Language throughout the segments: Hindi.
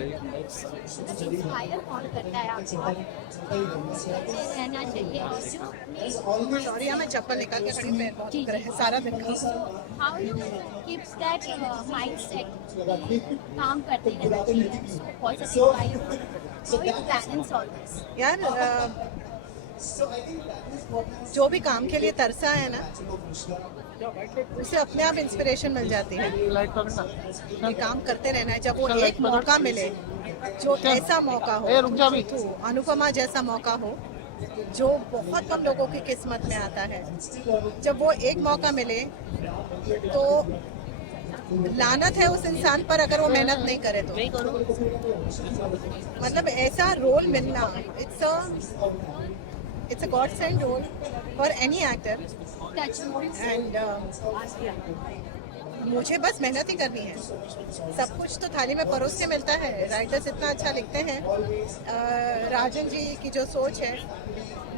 इंस्पायर कौन करता है आपको कैसे रहना चाहिए और जो अपने सॉरी मैं चप्पल निकाल के खड़ी पैर बहुत दुख रहे हैं सारा दिन का। How you keep that mindset काम करते रहना चाहिए positive vibe how you balance all this यार जो भी काम के लिए तरसा है ना उसे अपने आप इंस्पिरेशन मिल जाती है। ये काम करते रहना है। जब वो एक मौका मिले जो ऐसा मौका हो तो अनुपमा जैसा मौका हो जो बहुत कम लोगों की किस्मत में आता है, जब वो एक मौका मिले तो लानत है उस इंसान पर अगर वो मेहनत नहीं करे तो। मतलब ऐसा रोल मिलना it's a God sent role for any actor and मुझे बस मेहनत ही करनी है। सब कुछ तो थाली में परोस के मिलता है। राइटर्स इतना अच्छा लिखते हैं। राजन जी की जो सोच है,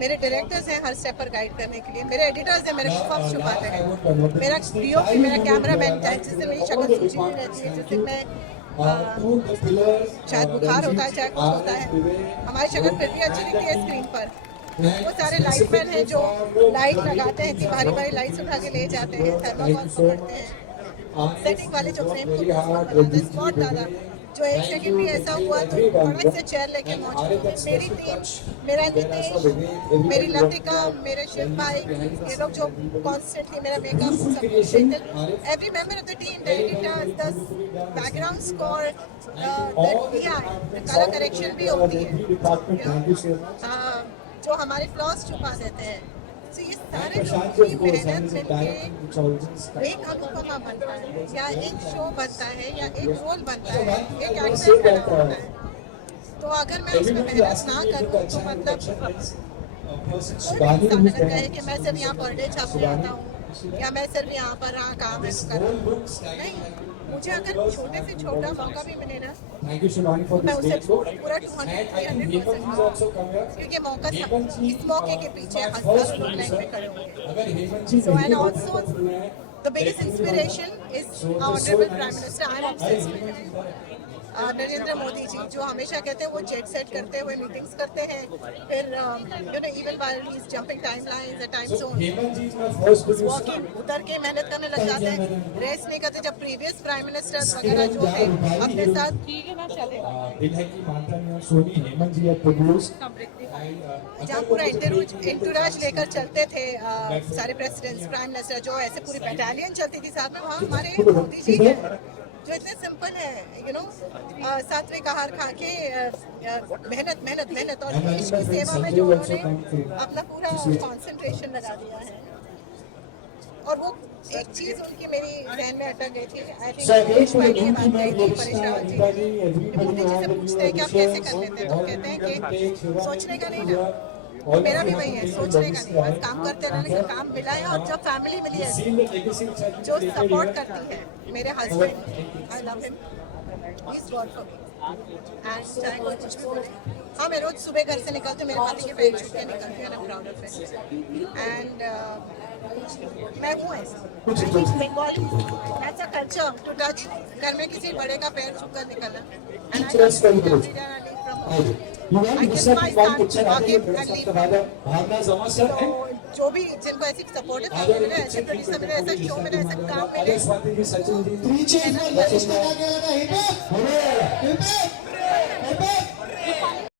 मेरे डायरेक्टर्स हैं हर स्टेप पर गाइड करने के लिए, मेरे एडिटर्स हैं, मेरे पक्ष छुपाते हैं, मेरा डीओपी, मेरा कैमरामैन है जिससे मेरी शक्ल सूझी नहीं रहती है, जिससे मैं शायद बुखार होता है चाहे कुछ होता है, हमारी शक्ल फिर भी अच्छी दिखती है स्क्रीन पर। वो सारे लाइटमैन हैं जो लाइट लगाते हैं कि भारी भारी लाइट्स उठा के ले जाते हैं, थर्माकोल पकड़ते हैं, सेटिंग वाले जो फ्रेम को बनाते हैं, स्पॉट दादा जो एक सेकंड भी ऐसा हुआ तो फटाक से चेयर लेके मौजूद है। मेरी टीम, मेरा नितेश, मेरी लतिका, मेरे शिव भाई, ये लोग जो कॉन्स्टेंटली मेरा मेकअप सब कुछ every member of the team, the editors, the background score, colour correction भी होती है जो हमारे फ्लॉस छुपा देते हैं। तो ये सारे लोगों की मेहनत मिलके एक अनुपमा बनता है या एक शो बनता है या एक रोल बनता है, एक एक्टर पैदा होता है। तो अगर मैं उसमें मेहनत ना करूँ तो मतलब कोई भी इंसान अगर कहे कि मैं सिर्फ यहाँ पर डे छापने आता हूँ या मैं सिर्फ यहाँ पर काम कर रहा हूँ, नहीं, मुझे अगर छोटे से छोटा मौका भी मिले ना तो मैं उसे पूरा 200% क्योंकि मौका इस मौके के पीछे हजारों लोग लाइन में खड़े होंगे। So and also the biggest inspiration is our honourable prime minister. I am obsessed with Narendra Modi ji जो हमेशा कहते हैं वो जेट सेट करते हुए मीटिंग्स करते हैं, फिर even while he is jumping timelines time zone walking उतर के मेहनत करने लग जाते हैं, रेस्ट नहीं करते। जब प्रीवियस प्राइम मिनिस्टर वगैरह जो थे अपने साथ जहाँ पूरा इंटूराज लेकर चलते थे सारे प्रेसिडेंट्स प्राइम मिनिस्टर, जो ऐसे पूरी बटालियन चलती थी साथ में, वहाँ हमारे मोदी जी हैं जो इतने सिंपल है, सात्विक आहार खा के मेहनत मेहनत मेहनत और देश की सेवा में जो उन्होंने अपना पूरा कंसंट्रेशन लगा दिया है। और वो एक चीज उनकी मेरी जहन में अटक गई थी। आई थिंक देश भाई की बात कही थी परेश रावल जी, मोदी जी से पूछते हैं कि आप कैसे कर लेते हैं, तो कहते हैं कि सोचने का नहीं ना, मेरा भी वही है, सोचने का नहीं, बस काम करते रहने का। काम मिला है और जब फैमिली मिली है जो सपोर्ट करती है, मेरे husband, I love him, he is God for me and चाहे कोई कुछ बोले, हाँ मैं रोज सुबह घर से निकलती हूँ, मेरे पति के पैर छू के निकलती हूँ, I am proud of it and मैं हूँ ऐसा Bengali, that's a culture to touch, घर में किसी बड़े का पैर छू कर निकलना एंड आई जो भी जिनको ऐसी सपोर्टिव फैमिली मिले, ऐसे प्रोड्यूसर मिले, ऐसा शो मिले, ऐसा काम मिले,